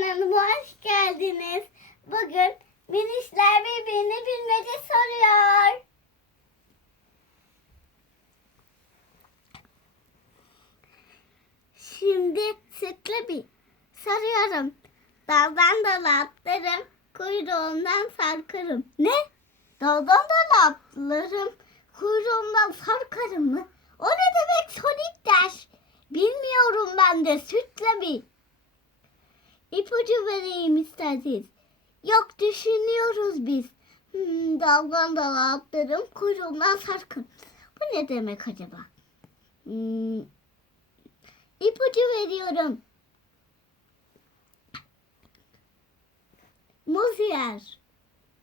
kanalıma hoş geldiniz. Bugün minişler birbirini bilmece soruyor. Şimdi sıklı bir soruyorum. Daldan dala atlarım, kuyruğumdan sarkarım. Ne? Daldan dala atlarım, kuyruğumdan sarkarım mı? O ne demek Sonic Dash? Bilmiyorum ben de sütle bir. İpucu vereyim isterseniz. Yok düşünüyoruz biz. Hmm, daldan dala atlarım, kuyruğumdan sarkarım. Bu ne demek acaba? Hmm, ipucu veriyorum. Muz yer.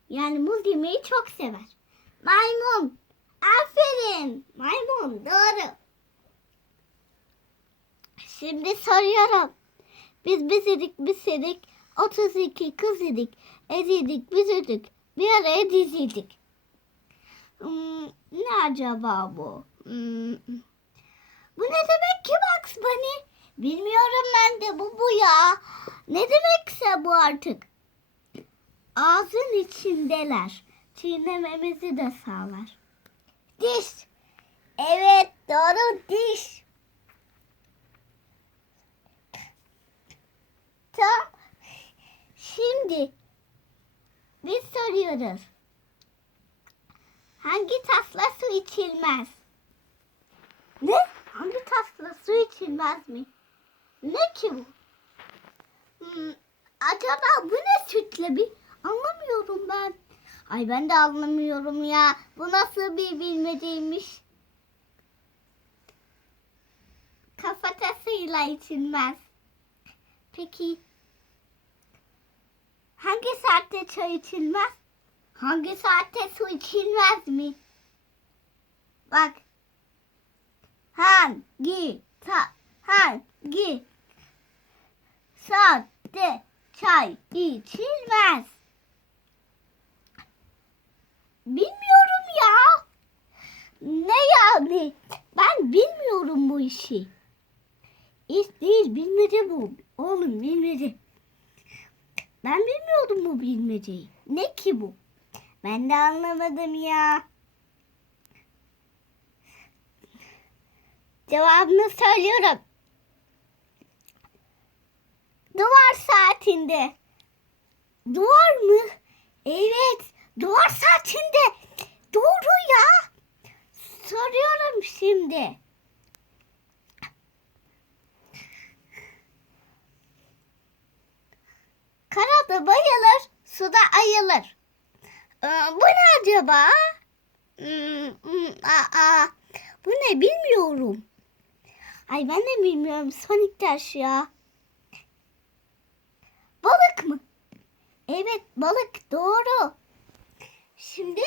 Yani muz yemeyi çok sever. Maymun. Aferin. Maymun. Doğru. Şimdi soruyorum. Biz biz idik biz idik. 32 kız idik. Ezidik büzüdük. Bir araya dizildik. Hmm, ne acaba bu? Hmm. Bu ne demek ki Bugs Bunny? Bilmiyorum ben de bu bu ya. Ne demekse bu artık. Ağzın içindeler. Çiğnememizi de sağlar. Diş. Evet doğru diş. Şimdi biz soruyoruz. Hangi tasla su içilmez? Ne? Hangi tasla su içilmez mi? Ne ki bu? Hmm, acaba bu ne sütle bir? Anlamıyorum ben. Ay ben de anlamıyorum ya. Bu nasıl bir bilmeceymiş? Kafatasıyla içilmez. Peki hangi saatte çay içilmez? Hangi saatte su içilmez mi? Bak. Hangi ta hangi saatte çay içilmez? Bilmiyorum ya. Ne yani? Ben bilmiyorum bu işi. İş değil bilmece bu. Oğlum bilmece. Ben bilmiyordum bu bilmeceyi. Ne ki bu? Ben de anlamadım ya. Cevabını söylüyorum. Duvar saatinde. Duvar mı? Evet. Duvar saatinde. Doğru ya. Soruyorum şimdi. Karada bayılır, suda ayılır. Ee, bu ne acaba? Hmm, hmm, bu ne bilmiyorum. Ay ben de bilmiyorum Sonic Dash ya. Balık mı? Evet balık doğru. Şimdi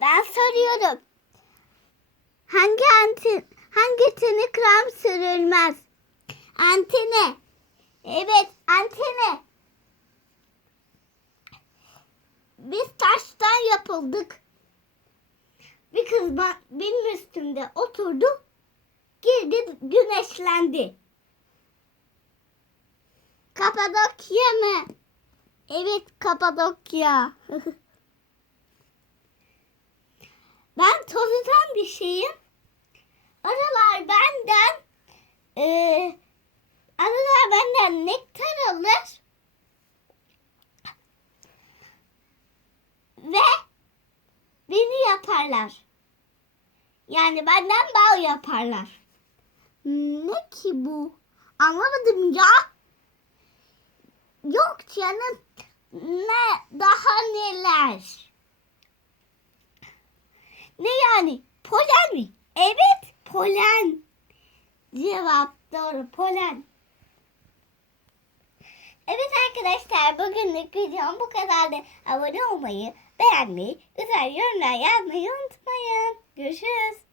ben soruyorum. Hangi anten, hangi teni krem sürülmez? Antene. Evet antene. Biz yapıldık. Bir kız benim üstümde oturdu. Girdi güneşlendi. Kapadokya mı? Evet Kapadokya. ben tozutan bir şeyim. Arılar benden yaparlar. Yani benden bal yaparlar. Ne ki bu? Anlamadım ya. Yok canım. Ne daha neler? Ne yani? Polen mi? Evet, polen. Cevap doğru, polen. Evet arkadaşlar, bugünlük videom bu kadardı. Abone olmayı, beğenmeyi, güzel yorumlar yazmayı unutmayın. Görüşürüz.